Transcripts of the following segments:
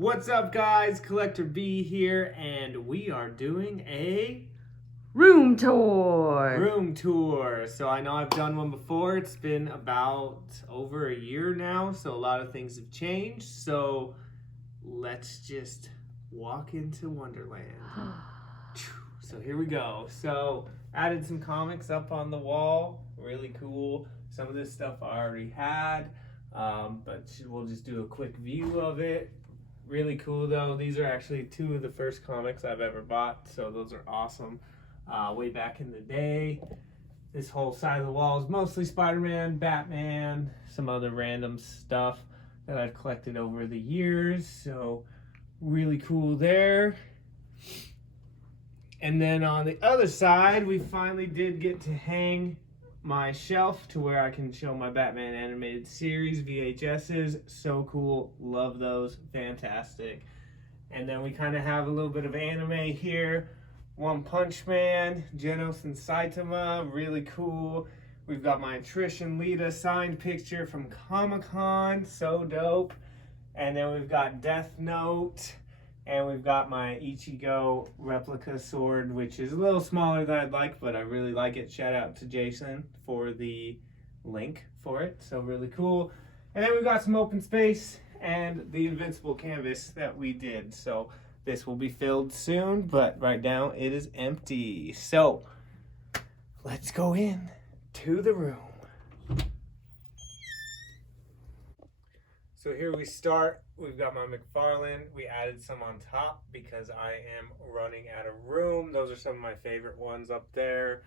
What's up, guys? Collector B here, and we are doing a room tour. So I know I've done one before. It's been about over a year now, so a lot of things have changed. So let's just walk into Wonderland. So here we go. So added some comics up on the wall. Really cool. Some of this stuff I already had, but we'll just do a quick view of it. Really cool though. These are actually two of the first comics I've ever bought, so those are awesome. Way back in the day. This whole side of the wall is mostly Spider-Man, Batman, some other random stuff that I've collected over the years. So really cool there. And then on the other side, we finally did get to hang my shelf to where I can show my Batman animated series VHSs. So cool. Love those. Fantastic. And then we kind of have a little bit of anime here. One Punch Man, Genos and Saitama. Really cool. We've got my Trish and Lita signed picture from Comic-Con. So dope. And then we've got Death Note. And we've got my Ichigo replica sword, which is a little smaller than I'd like, but I really like it. Shout out to Jason for the link for it. So really cool. And then we've got some open space and the Invincible canvas that we did. So this will be filled soon, but right now it is empty. So let's go in to the room. So here we start. We've got my McFarlane. We added some on top because I am running out of room. Those are some of my favorite ones up there.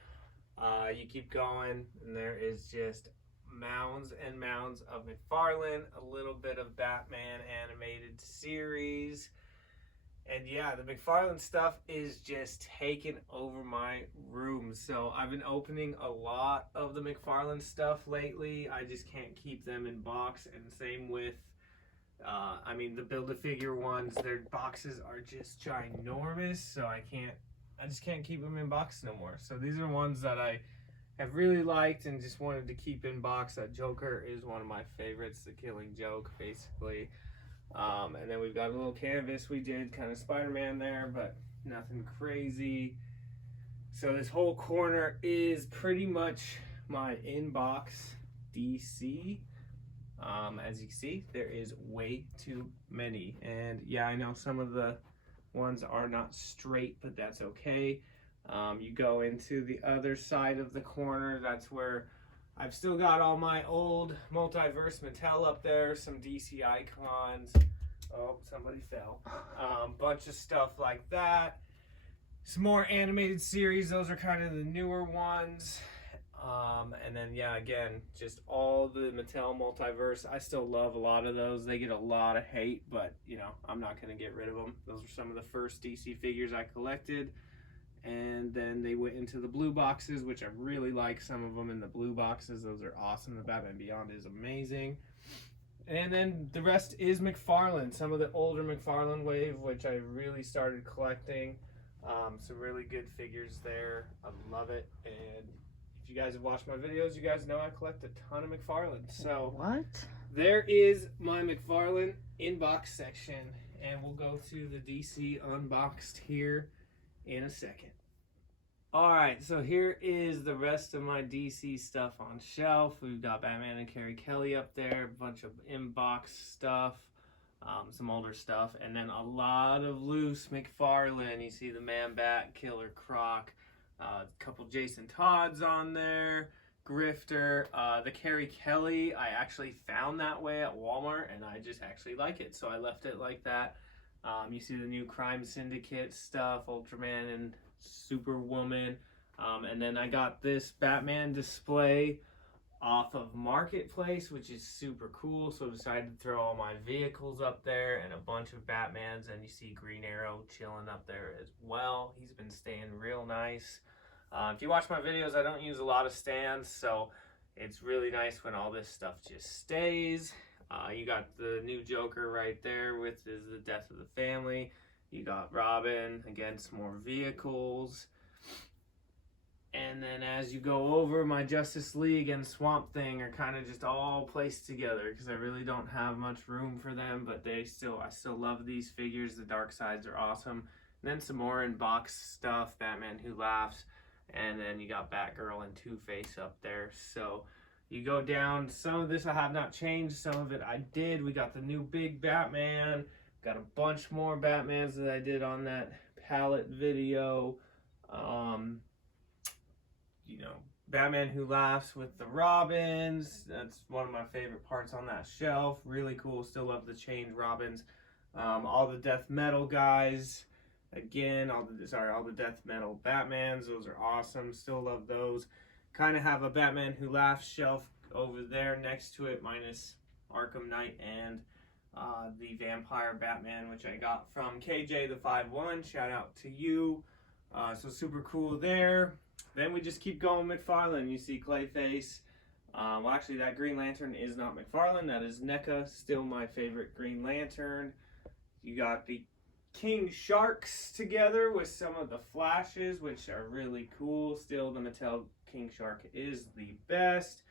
You keep going, and there is just mounds and mounds of McFarlane, a little bit of Batman animated series. And yeah, the McFarlane stuff is just taking over my room. So I've been opening a lot of the McFarlane stuff lately. I just can't keep them in box, and same with the Build-A-Figure ones. Their boxes are just ginormous, so I just can't keep them in box no more. So these are ones that I have really liked and just wanted to keep in box. That Joker is one of my favorites, the Killing Joke, basically. And then we've got a little canvas we did, kind of Spider-Man there, but nothing crazy. So this whole corner is pretty much my in-box DC. As you can see, there is way too many. And yeah, I know some of the ones are not straight, but that's okay. You go into the other side of the corner. That's where I've still got all my old Multiverse Mattel up there, some DC icons. Oh, somebody fell. Bunch of stuff like that. Some more animated series. Those are kind of the newer ones. And then, yeah, again, just all the Mattel Multiverse. I still love a lot of those. They get a lot of hate, but, you know, I'm not going to get rid of them. Those are some of the first DC figures I collected. And then they went into the blue boxes, which I really like some of them in the blue boxes. Those are awesome. The Batman Beyond is amazing. And then the rest is McFarlane. Some of the older McFarlane wave, which I really started collecting. Some really good figures there. I love it. And if you guys have watched my videos, you guys know I collect a ton of McFarlane. So What? there is my McFarlane in-box section. And we'll go to the DC unboxed here in a second. Alright, so here is the rest of my DC stuff on shelf. We've got Batman and Carrie Kelly up there, a bunch of in-box stuff, some older stuff, and then a lot of loose McFarlane. You see the Man-Bat, Killer Croc, a couple Jason Todds on there, Grifter. The Carrie Kelly, I actually found that way at Walmart, and I just actually like it, so I left it like that. You see the new Crime Syndicate stuff, Ultraman and Superwoman. And then I got this Batman display off of Marketplace, which is super cool. So I decided to throw all my vehicles up there and a bunch of Batmans. And you see Green Arrow chilling up there as well. He's been staying real nice. If you watch my videos, I don't use a lot of stands, so it's really nice when all this stuff just stays. You got the new Joker right there with the death of the family. You got Robin, again, some more vehicles. And then as you go over, my Justice League and Swamp Thing are kind of just all placed together because I really don't have much room for them, but I still love these figures. The Dark Sides are awesome. And then some more in-box stuff, Batman Who Laughs, and then you got Batgirl and Two-Face up there. So you go down, some of this I have not changed, some of it I did. We got the new big Batman, got a bunch more Batmans that I did on that palette video. You know, Batman Who Laughs with the Robins. That's one of my favorite parts on that shelf. Really cool. Still love the chained Robins. All the death metal guys. Again, all the death metal Batmans. Those are awesome. Still love those. Kind of have a Batman Who Laughs shelf over there next to it, minus Arkham Knight and the Vampire Batman, which I got from KJ the 5-1. Shout out to you. So super cool there. Then we just keep going McFarlane. You see Clayface. Well, actually, that Green Lantern is not McFarlane. That is NECA. Still my favorite Green Lantern. You got the King Sharks together with some of the Flashes, which are really cool. Still, the Mattel King Shark is the best.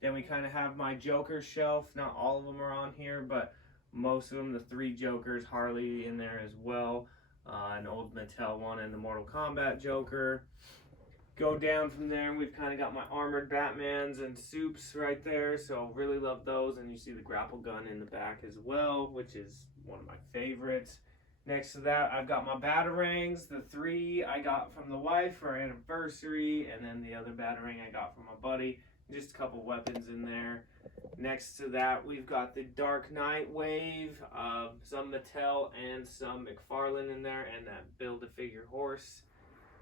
Then we kind of have my Joker shelf. Not all of them are on here, but most of them. The 3 Jokers, Harley in there as well. An old Mattel one and the Mortal Kombat Joker. Go down from there, and we've kind of got my armored Batmans and Supes right there, so really love those. And you see the grapple gun in the back as well, which is one of my favorites. Next to that, I've got my Batarangs. The 3 I got from the wife for our anniversary, and then the other Batarang I got from my buddy. Just a couple weapons in there. Next to that, we've got the Dark Knight wave, some Mattel and some McFarlane in there, and that Build-A-Figure horse,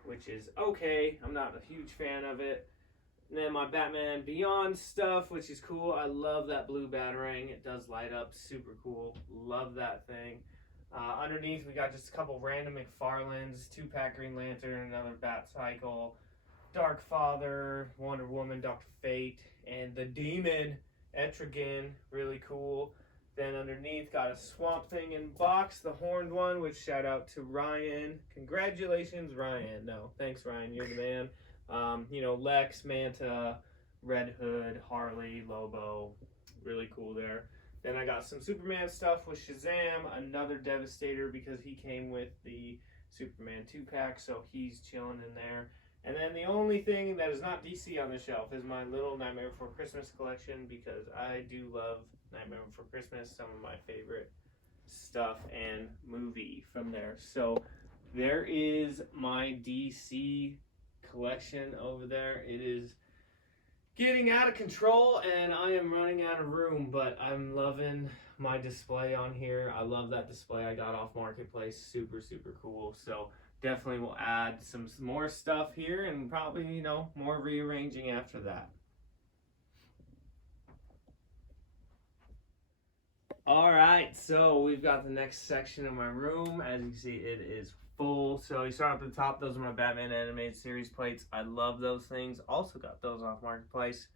which is okay. I'm not a huge fan of it. And then my Batman Beyond stuff, which is cool. I love that blue Batarang. It does light up. Super cool. Love that thing. Underneath, we got just a couple random McFarlanes, 2-pack Green Lantern, another Bat Cycle, Dark Father, Wonder Woman, Dr. Fate, and the Demon Etrigan. Really cool. Then underneath, got a Swamp Thing in box, the horned one, which shout out to Ryan. Congratulations, Ryan. No, thanks, Ryan. You're the man. You know, Lex, Manta, Red Hood, Harley, Lobo. Really cool there. Then I got some Superman stuff with Shazam, another Devastator because he came with the Superman 2-pack, so he's chilling in there. And then the only thing that is not DC on the shelf is my little Nightmare Before Christmas collection because I do love Nightmare Before Christmas, some of my favorite stuff and movie from there. So there is my DC collection over there. It is getting out of control and I am running out of room, but I'm loving my display on here. I love that display I got off Marketplace. Super, super cool. So definitely will add some more stuff here and probably, you know, more rearranging after that. All right, so we've got the next section of my room. As you can see, it is full. So you start up at the top. Those are my Batman Animated Series plates. I love those things. Also got those off Marketplace.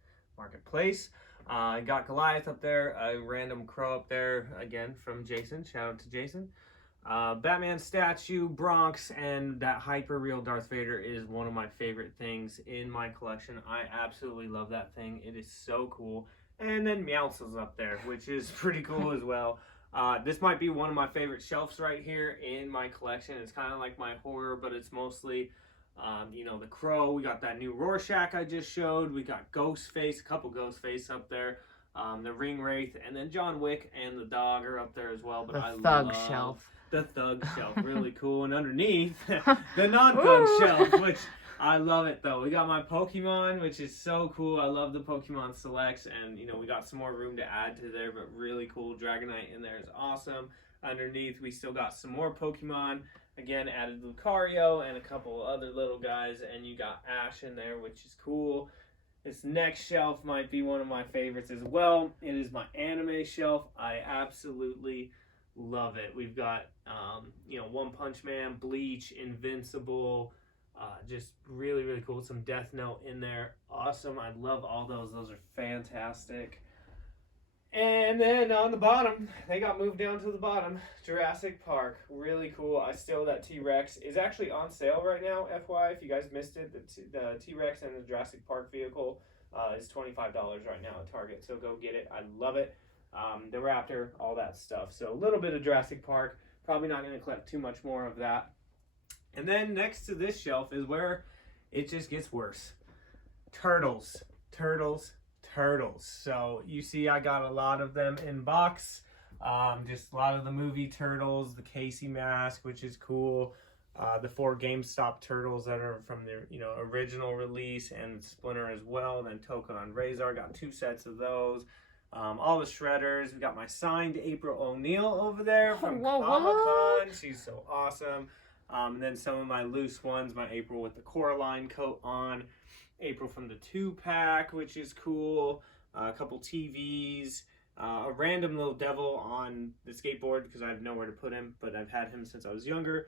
I got Goliath up there, a random crow up there, again, from Jason. Shout out to Jason. Batman statue, Bronx, and that hyper real Darth Vader is one of my favorite things in my collection. I absolutely love that thing. It is so cool. And then Meowth's up there, which is pretty cool as well. This might be one of my favorite shelves right here in my collection. It's kind of like my horror, but it's mostly, you know, the Crow. We got that new Rorschach I just showed. We got Ghostface, a couple Ghostface up there. The Ring Wraith, and then John Wick and the dog are up there as well. But I love shelf. The Thug shelf, really cool. And underneath, the non-Thug shelf, which I love it though. We got my Pokemon, which is so cool. I love the Pokemon Selects, and you know, we got some more room to add to there, but really cool. Dragonite in there is awesome. Underneath, we still got some more Pokemon. Again, added Lucario and a couple other little guys, and you got Ash in there, which is cool. This next shelf might be one of my favorites as well. It is my anime shelf. I absolutely love it. We've got, you know, One Punch Man, Bleach, Invincible, just really, really cool. Some Death Note in there. Awesome. I love all those. Those are fantastic. And then on the bottom, they got moved down to the bottom. Jurassic Park, really cool. I still, that T-Rex is actually on sale right now, FYI, if you guys missed it. The T-Rex and the Jurassic Park vehicle is $25 right now at Target, so go get it. I love it. The Raptor, all that stuff. So a little bit of Jurassic Park. Probably not going to collect too much more of that. And then next to this shelf is where it just gets worse. Turtles. So you see I got a lot of them in box. Just a lot of the movie Turtles, the Casey mask, which is cool. The 4 GameStop Turtles that are from their original release, and Splinter as well. Then Toka and Razor, got 2 sets of those. All the Shredders. We got my signed April O'Neil over there from Comic-Con. She's so awesome. And then some of my loose ones, my April with the Coraline coat on. April from the 2-pack, which is cool. A couple TVs. A random little devil on the skateboard because I have nowhere to put him, but I've had him since I was younger.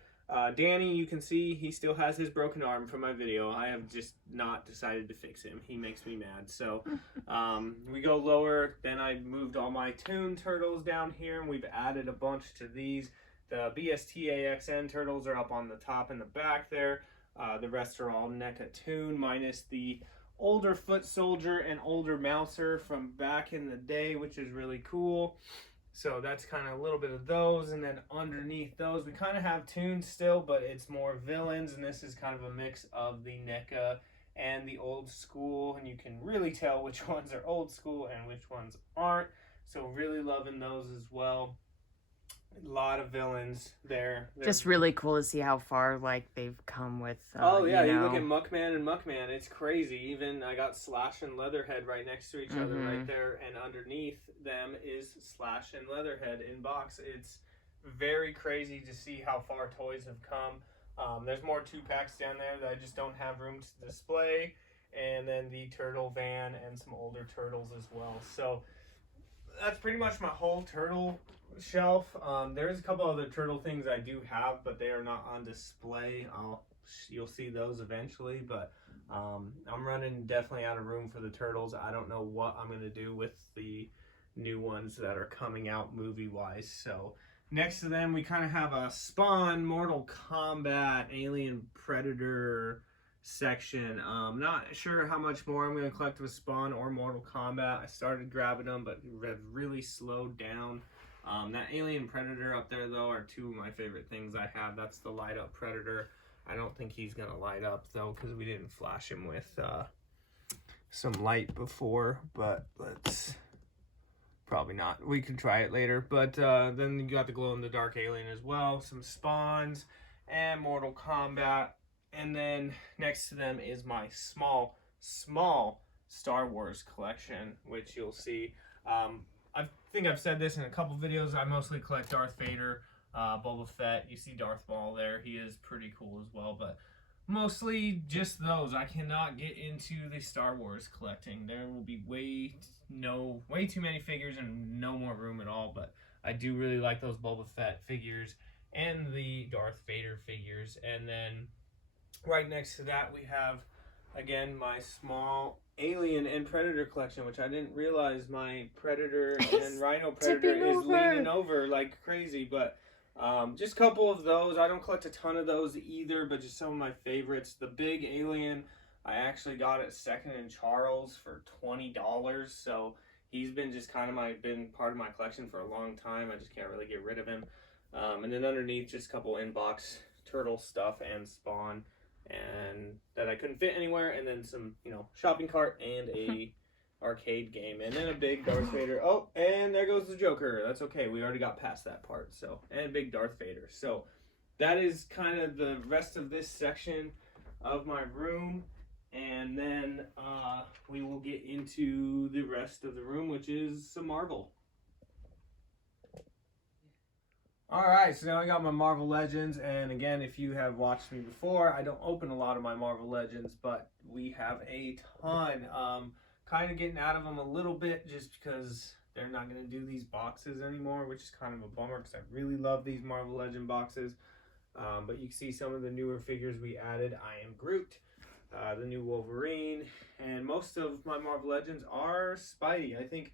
Danny, you can see he still has his broken arm from my video. I have just not decided to fix him. He makes me mad. So we go lower. Then I moved all my Toon Turtles down here, and we've added a bunch to these. The BSTAXN Turtles are up on the top and the back there. The rest are all NECA Toon, minus the older Foot Soldier and older Mouser from back in the day, which is really cool. So that's kind of a little bit of those. And then underneath those, we kind of have Toons still, but it's more villains. And this is kind of a mix of the NECA and the old school. And you can really tell which ones are old school and which ones aren't. So really loving those as well. A lot of villains there. Just really cool to see how far they've come with. Oh yeah, you look at Muckman and Muckman. It's crazy. Even I got Slash and Leatherhead right next to each other right there, and underneath them is Slash and Leatherhead in box. It's very crazy to see how far toys have come. There's more 2-packs down there that I just don't have room to display, and then the Turtle Van and some older turtles as well. So that's pretty much my whole turtle shelf. There's a couple other turtle things I do have, but they are not on display. You'll see those eventually, but I'm running definitely out of room for the turtles. I don't know what I'm going to do with the new ones that are coming out movie-wise. So next to them, we kind of have a Spawn, Mortal Kombat, Alien Predator section. Not sure how much more I'm going to collect with Spawn or Mortal Kombat. I started grabbing them, but have really slowed down. That Alien Predator up there, though, are 2 of my favorite things I have. That's the light up Predator. I don't think he's going to light up, though, because we didn't flash him with some light before, but let's probably not. We can try it later. But then you got the glow in the dark alien as well, some Spawns, and Mortal Kombat. And then next to them is my small Star Wars collection, which you'll see. I think I've said this in a couple videos. I mostly collect Darth Vader, Boba Fett. You see Darth Maul there. He is pretty cool as well, but mostly just those. I cannot get into the Star Wars collecting. There will be way too many figures and no more room at all, but I do really like those Boba Fett figures and the Darth Vader figures. And then right next to that, we have, again, my small Alien and Predator collection, which I didn't realize my Predator and Rhino Predator is leaning over like crazy. But just a couple of those. I don't collect a ton of those either, but just some of my favorites. The big Alien, I actually got at Second and Charles for $20. So he's been just kind of been part of my collection for a long time. I just can't really get rid of him. And then underneath, just a couple in-box turtle stuff and Spawn, and that I couldn't fit anywhere, and then some shopping cart and a arcade game, and then a big Darth Vader. Oh, and there goes the Joker. That's okay, we already got past that part. So, and a big Darth Vader. So that is kind of the rest of this section of my room, and then we will get into the rest of the room, which is some Marvel. Alright, so now I got my Marvel Legends, and again, if you have watched me before, I don't open a lot of my Marvel Legends, but we have a ton. Kind of getting out of them a little bit just because they're not going to do these boxes anymore, which is kind of a bummer because I really love these Marvel Legend boxes. But you can see some of the newer figures we added. I Am Groot, the new Wolverine, and most of my Marvel Legends are Spidey. I think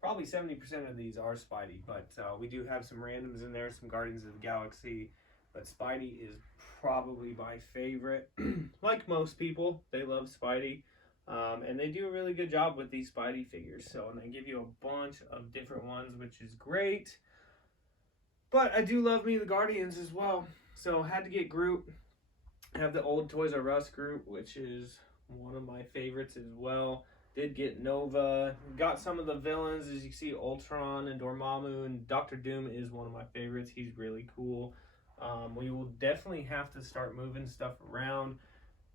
probably 70% of these are Spidey, but we do have some randoms in there, some Guardians of the Galaxy. But Spidey is probably my favorite. Like most people, they love Spidey. And they do a really good job with these Spidey figures. So, and they give you a bunch of different ones, which is great. But I do love me the Guardians as well. So, had to get Groot. I have the old Toys R Us Groot, which is one of my favorites as well. Did get Nova. Got some of the villains, as you see, Ultron and Dormammu, and Doctor Doom is one of my favorites. He's really cool. We will definitely have to start moving stuff around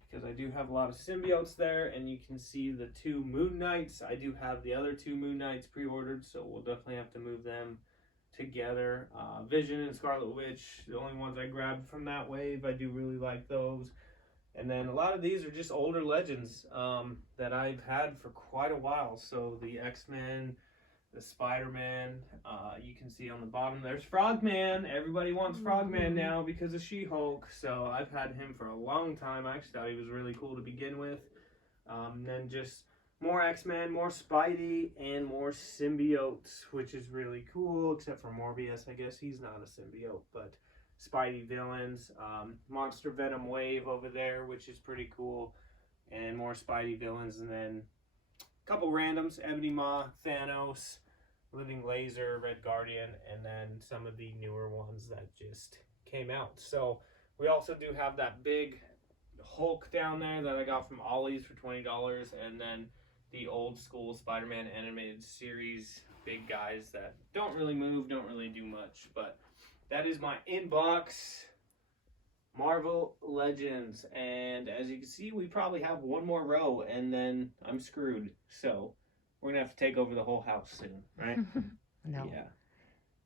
because I do have a lot of symbiotes there, and you can see the 2 Moon Knights. I do have the other 2 Moon Knights pre-ordered, so we'll definitely have to move them together. Vision and Scarlet Witch, the only ones I grabbed from that wave. I do really like those. And then a lot of these are just older legends that I've had for quite a while. So the X-Men, the Spider-Man, you can see on the bottom there's Frogman. Everybody wants Frogman now because of She-Hulk. So I've had him for a long time. I actually thought he was really cool to begin with. And then just more X-Men, more Spidey, and more symbiotes, which is really cool, except for Morbius. I guess he's not a symbiote, but Spidey villains, Monster Venom Wave over there, which is pretty cool, and more Spidey villains, and then a couple randoms, Ebony Maw, Thanos, Living Laser, Red Guardian, and then some of the newer ones that just came out. So we also do have that big Hulk down there that I got from Ollie's for $20, and then the old school Spider-Man animated series big guys that don't really move, don't really do much, but that is my inbox Marvel Legends. And as you can see, we probably have one more row and then I'm screwed. So we're gonna have to take over the whole house soon, right? No. Yeah.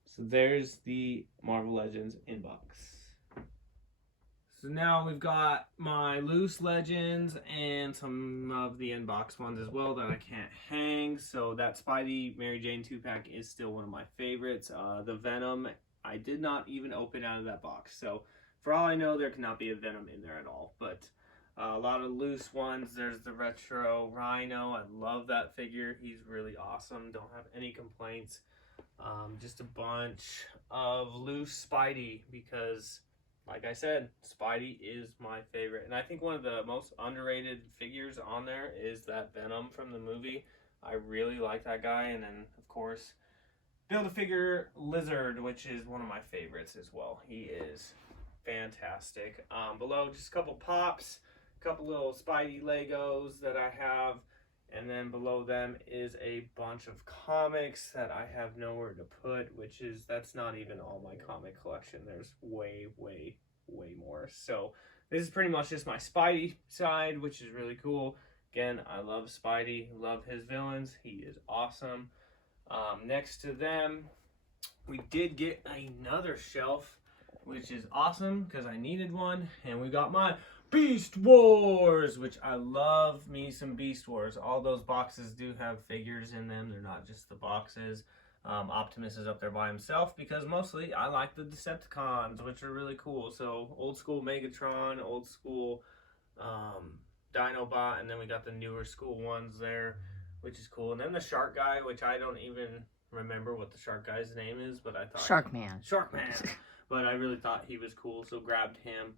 So there's the Marvel Legends inbox. So now we've got my loose legends and some of the inbox ones as well that I can't hang. So that Spidey Mary Jane 2-pack is still one of my favorites. The Venom, I did not even open out of that box. So for all I know, there cannot be a Venom in there at all. But a lot of loose ones. There's the Retro Rhino. I love that figure. He's really awesome. Don't have any complaints. Just a bunch of loose Spidey because, like I said, Spidey is my favorite. And I think one of the most underrated figures on there is that Venom from the movie. I really like that guy. And then, of course, Build-A-Figure Lizard, which is one of my favorites as well. He is fantastic. Below, just a couple pops, a couple little Spidey Legos that I have. And then below them is a bunch of comics that I have nowhere to put, that's not even all my comic collection. There's way, way, way more. So this is pretty much just my Spidey side, which is really cool. Again, I love Spidey, love his villains. He is awesome. Next to them, we did get another shelf, which is awesome because I needed one. And we got my Beast Wars, which I love me some Beast Wars. All those boxes do have figures in them. They're not just the boxes. Optimus is up there by himself because mostly I like the Decepticons, which are really cool. So old school Megatron, old school Dinobot, and then we got the newer school ones there, which is cool. And then the Shark Guy, which I don't even remember what the Shark Guy's name is, but I thought Sharkman. But I really thought he was cool, so grabbed him.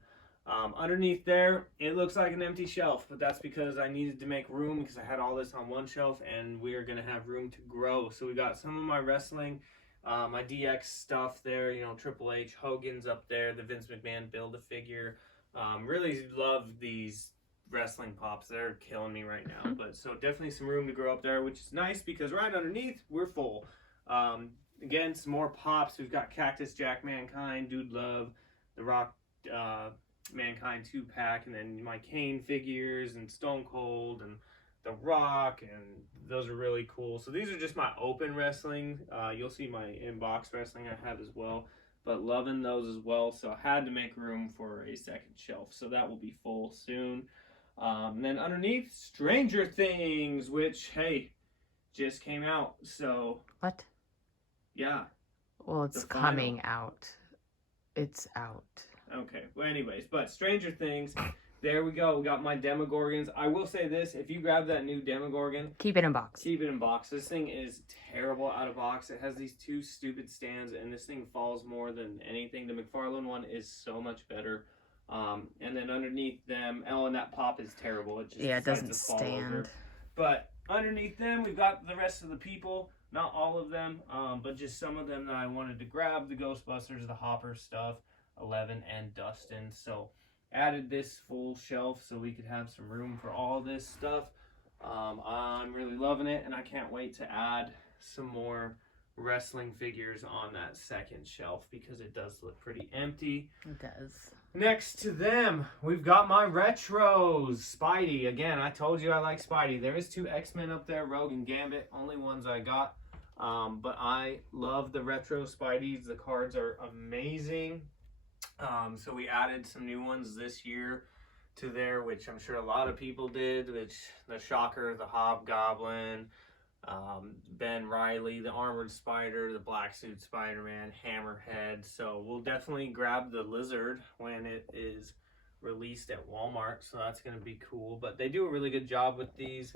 Underneath there, it looks like an empty shelf, but that's because I needed to make room because I had all this on one shelf and we are going to have room to grow. So we got some of my wrestling, my DX stuff there, you know, Triple H, Hogan's up there, the Vince McMahon Build-A-Figure. Really love these wrestling pops. They're killing me right now. But so definitely some room to grow up there, which is nice because right underneath, we're full. Again, some more pops. We've got Cactus Jack Mankind, Dude Love, The Rock, Mankind 2-pack, and then my Kane figures and Stone Cold and The Rock, and those are really cool. So these are just my open wrestling. You'll see my inbox wrestling I have as well, but loving those as well. So I had to make room for a second shelf, so that will be full soon. And then underneath, Stranger Things, which, hey, just came out. So What? yeah. Well, it's The final. coming out. It's out. Okay, well anyways, but Stranger Things, there we go. We got my Demogorgons. I will say this: if you grab that new Demogorgon, Keep it in box. keep it in box. This thing is terrible out of box. It has these two stupid stands, and this thing falls more than anything. The McFarlane one is so much better. And then underneath them, oh, and that pop is terrible. It just It doesn't to fall over. stand. But underneath them, we've got the rest of the people. Not all of them, but just some of them that I wanted to grab. The Ghostbusters, the Hopper stuff, 11, and Dustin. So added this full shelf so we could have some room for all this stuff. I'm really loving it, and I can't wait to add some more wrestling figures on that second shelf because it does look pretty empty. It does. Next to them, we've got my retros. Spidey. Again, I told you I like Spidey. There is 2 X-Men up there, Rogue and Gambit. Only ones I got. But I love the retro Spideys. The cards are amazing. So we added some new ones this year to there, which I'm sure a lot of people did, which the Shocker, the Hobgoblin, Ben Reilly, the Armored Spider, the Black Suit Spider-Man, Hammerhead. So we'll definitely grab the Lizard when it is released at Walmart, so that's going to be cool. But they do a really good job with these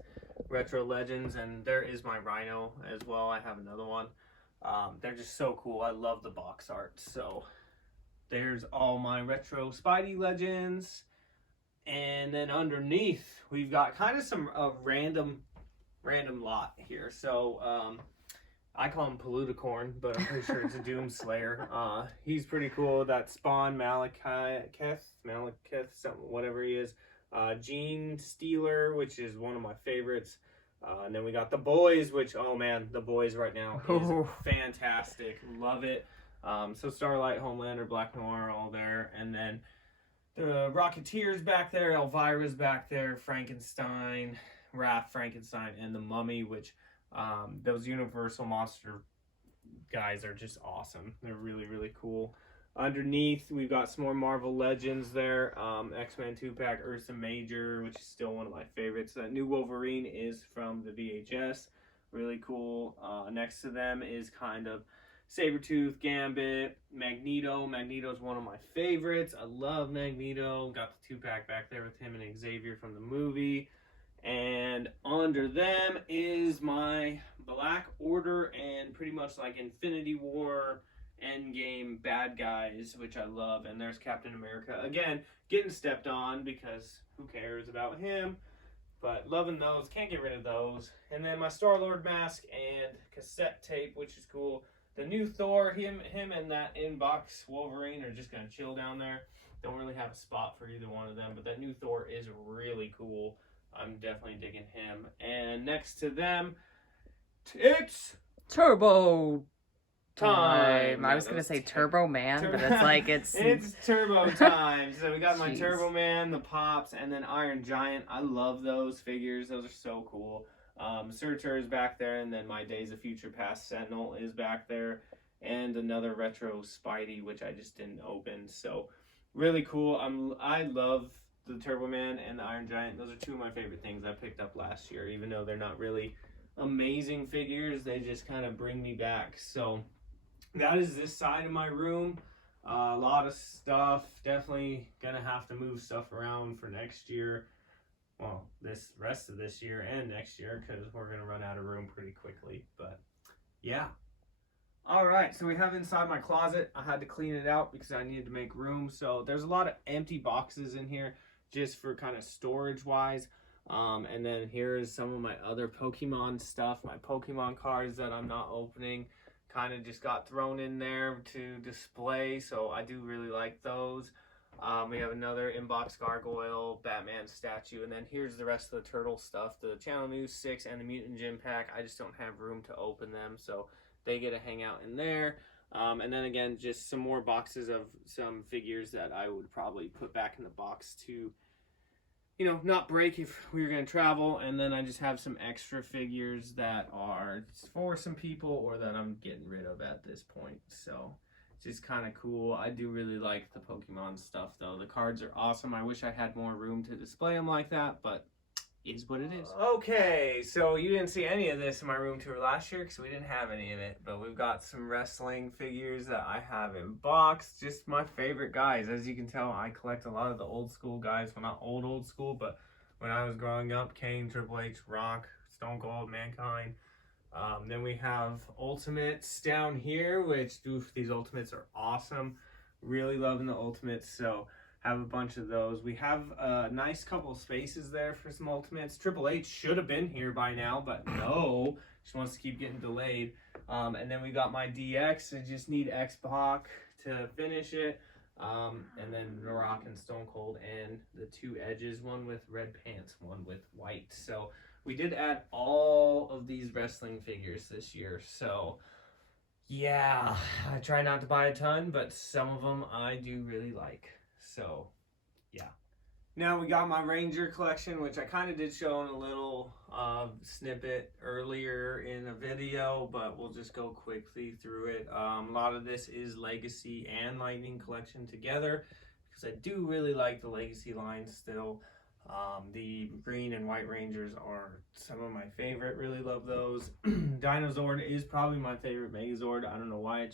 retro legends, and there is my Rhino as well. I have another one. They're just so cool. I love the box art. So there's all my retro Spidey legends. And then underneath, we've got kind of some random lot here. So I call him Paluticorn, but I'm pretty sure it's a Doom Slayer. He's pretty cool. That Spawn, Malekith, something, whatever he is. Gene Stealer, which is one of my favorites. And then we got the Boys, which, oh man, the Boys right now is fantastic. Love it. So Starlight, Homelander, Black Noir, all there. And then the Rocketeer's back there, Elvira's back there, Frankenstein, Wrath, Frankenstein, and the Mummy, which those Universal Monster guys are just awesome. They're really, really cool. Underneath, we've got some more Marvel Legends there. X-Men 2-pack, Ursa Major, which is still one of my favorites. That new Wolverine is from the VHS. Really cool. Next to them is kind of Sabretooth, Gambit, Magneto. Magneto's one of my favorites. I love Magneto. Got the 2-pack back there with him and Xavier from the movie. And under them is my Black Order and pretty much like Infinity War, Endgame bad guys, which I love. And there's Captain America. Again, getting stepped on because who cares about him? But loving those. Can't get rid of those. And then my Star-Lord mask and cassette tape, which is cool. The new Thor, him and that in-box Wolverine are just going to chill down there. Don't really have a spot for either one of them. But that new Thor is really cool. I'm definitely digging him. And next to them, it's Turbo time. I was going to say Turbo Man, but it's like it's Turbo time. So we got my Jeez. Turbo Man, the Pops, and then Iron Giant. I love those figures. Those are so cool. Surtur is back there, and then my Days of Future Past Sentinel is back there, and another retro Spidey, which I just didn't open. So really cool. I love the Turbo Man and the Iron Giant. Those are 2 of my favorite things I picked up last year. Even though they're not really amazing figures, they just kind of bring me back. So that is this side of my room. A lot of stuff. Definitely gonna have to move stuff around for next year. Well, this rest of this year and next year, because we're gonna run out of room pretty quickly. But yeah. All right, so we have inside my closet. I had to clean it out because I needed to make room. So there's a lot of empty boxes in here just for kind of storage wise. And then here's some of my other Pokemon stuff, my Pokemon cards that I'm not opening. Kind of just got thrown in there to display, so I do really like those. We have another inbox Gargoyle, Batman statue, and then here's the rest of the Turtle stuff, the Channel News 6 and the Mutant Gym Pack. I just don't have room to open them, so they get to hang out in there. And then again, just some more boxes of some figures that I would probably put back in the box to, you know, not break if we were going to travel. And then I just have some extra figures that are for some people or that I'm getting rid of at this point. So just kind of cool. I do really like the Pokemon stuff though. The cards are awesome. I wish I had more room to display them like that, but is what it is. Okay, so you didn't see any of this in my room tour last year because we didn't have any of it, but we've got some wrestling figures that I have in box. Just my favorite guys. As you can tell, I collect a lot of the old school guys. Well, not old school, but when I was growing up, Kane, Triple H, Rock, Stone Cold, Mankind. Then we have Ultimates down here, which these Ultimates are awesome. Really loving the Ultimates, so have a bunch of those. We have a nice couple spaces there for some Ultimates. Triple H should have been here by now, but no, she wants to keep getting delayed. And then we got my DX. I just need X-Pac to finish it. And then The Rock and Stone Cold, and the two edges, one with red pants, one with white. So we did add all of these wrestling figures this year. So yeah, I try not to buy a ton, but some of them I do really like. So, yeah. Now we got my Ranger collection, which I kind of did show in a little snippet earlier in a video, but we'll just go quickly through it. A lot of this is Legacy and Lightning collection together, because I do really like the Legacy line still. The green and white Rangers are some of my favorite. Really love those. Dinozord is probably my favorite Megazord. I don't know why.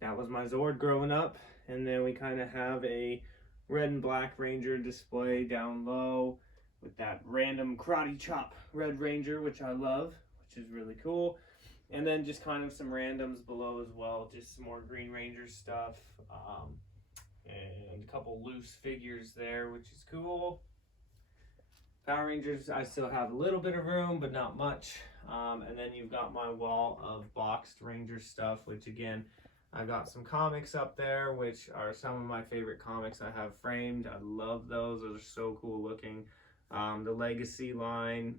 That was my Zord growing up. And then we kind of have a red and black Ranger display down low with that random karate chop Red Ranger, which I love, which is really cool. And then just kind of some randoms below as well. Just some more Green Ranger stuff. And a couple loose figures there, which is cool. Power Rangers, I still have a little bit of room, but not much. And then you've got my wall of boxed Ranger stuff, which again, I've got some comics up there, which are some of my favorite comics I have framed. I love those. Those are so cool looking. The Legacy line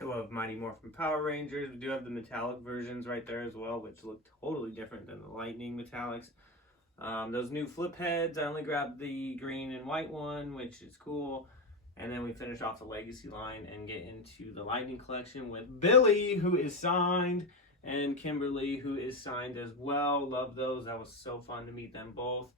of Mighty Morphin Power Rangers. We do have the metallic versions right there as well, which look totally different than the Lightning metallics. Those new flip heads, I only grabbed the green and white one, which is cool. And then we finish off the Legacy line and get into the Lightning collection with Billy, who is signed, and Kimberly, who is signed as well. Love those. That was so fun to meet them both.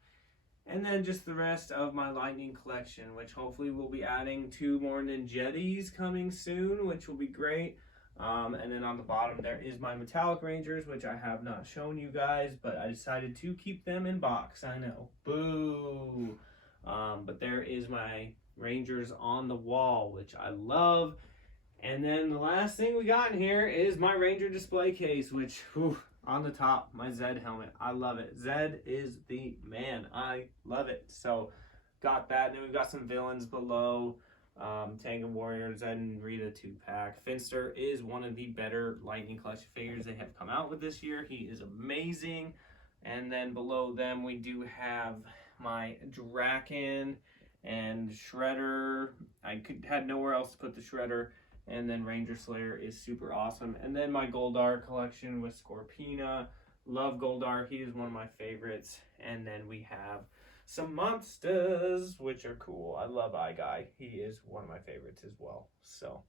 And then just the rest of my Lightning collection, which hopefully we'll be adding 2 more Ninjettis coming soon, which will be great. And then on the bottom there is my Metallic Rangers, which I have not shown you guys, but I decided to keep them in box. I know. Boo! But there is my Rangers on the wall, which I love. And then the last thing we got in here is my Ranger display case, which, on the top, my Zed helmet. I love it. Zed is the man. I love it. So, got that. And then we've got some villains below. Tango Warrior, Zed and Rita 2-pack. Finster is one of the better Lightning collection figures they have come out with this year. He is amazing. And then below them, we do have my Draken and Shredder. I had nowhere else to put the Shredder. And then Ranger Slayer is super awesome. And then my Goldar collection with Scorpina. Love Goldar. He is one of my favorites. And then we have some monsters, which are cool. I love Eye Guy. He is one of my favorites as well. So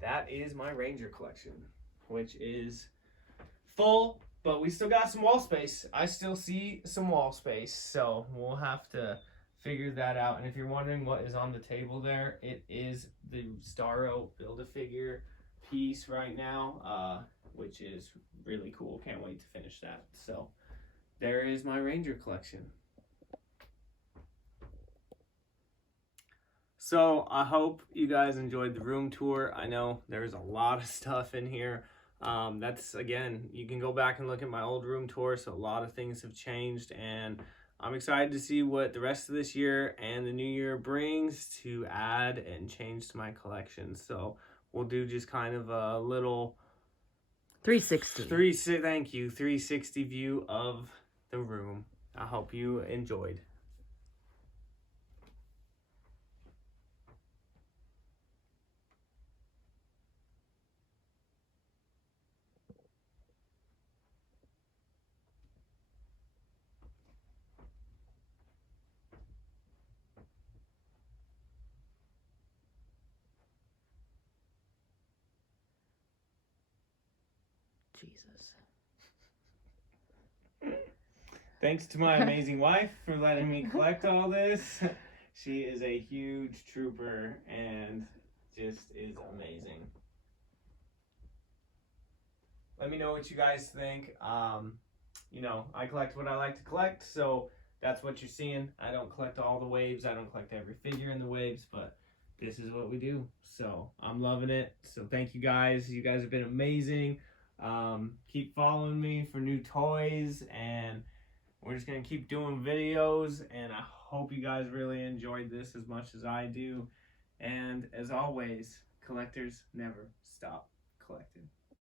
that is my Ranger collection, which is full, but we still got some wall space. I still see some wall space. So we'll have to figure that out. And if you're wondering what is on the table there, it is the Starro Build-A-Figure piece right now, which is really cool. Can't wait to finish that. So there is my Ranger collection. So I hope you guys enjoyed the room tour. I know there's a lot of stuff in here. That's, again, you can go back and look at my old room tour. So a lot of things have changed, and I'm excited to see what the rest of this year and the new year brings to add and change to my collection. So we'll do just kind of a little 360. Thank you. 360 view of the room. I hope you enjoyed. Jesus. Thanks to my amazing wife for letting me collect all this. She is a huge trooper and just is amazing. Let me know what you guys think. You know, I collect what I like to collect, so that's what you're seeing. I don't collect all the waves. I don't collect every figure in the waves, but this is what we do. So I'm loving it. So thank you guys. You guys have been amazing. Keep following me for new toys, and we're just going to keep doing videos, and I hope you guys really enjoyed this as much as I do. And as always, collectors never stop collecting.